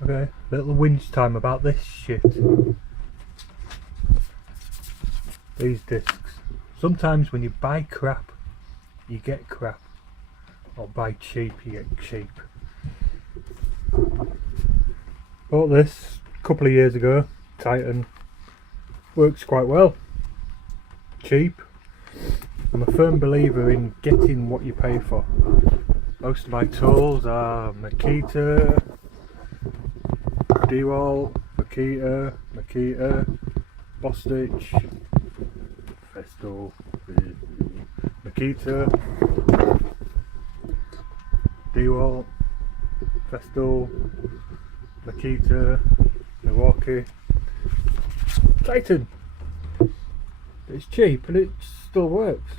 Okay, little whinge time about this shit. These discs. Sometimes when you buy crap, you get crap. Or buy cheap, you get cheap. Bought this a couple of years ago. Titan. Works quite well. Cheap. I'm a firm believer in getting what you pay for. Most of my tools are Makita, Dewalt, Makita, Bostitch, Festool, Makita, Dewalt, Festool, Makita, Milwaukee, Titan. It's cheap and it still works.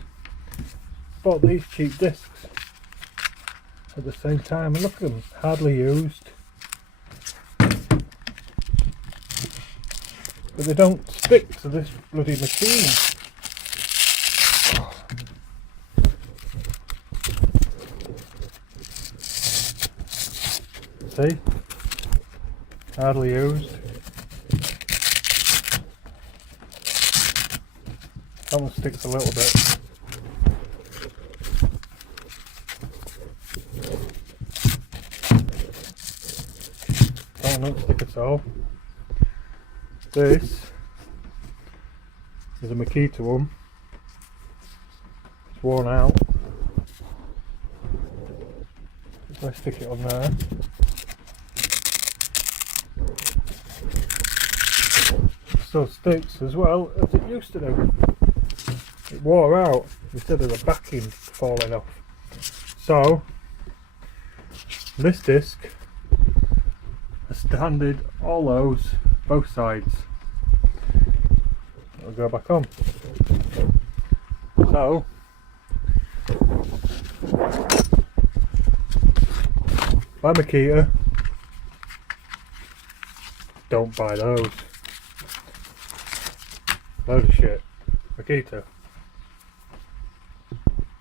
Bought these cheap discs at the same time and look at them, hardly used. But they don't stick to this bloody machine. See? Hardly used. That one sticks a little bit. That one don't stick at all. This is a Makita one. It's worn out. If I stick it on there, it still sticks as well as it used to do. It wore out instead of the backing falling off. So this disc has standard all those, both sides. It'll go back on. So buy Makita, don't buy those. Load of shit. Makita.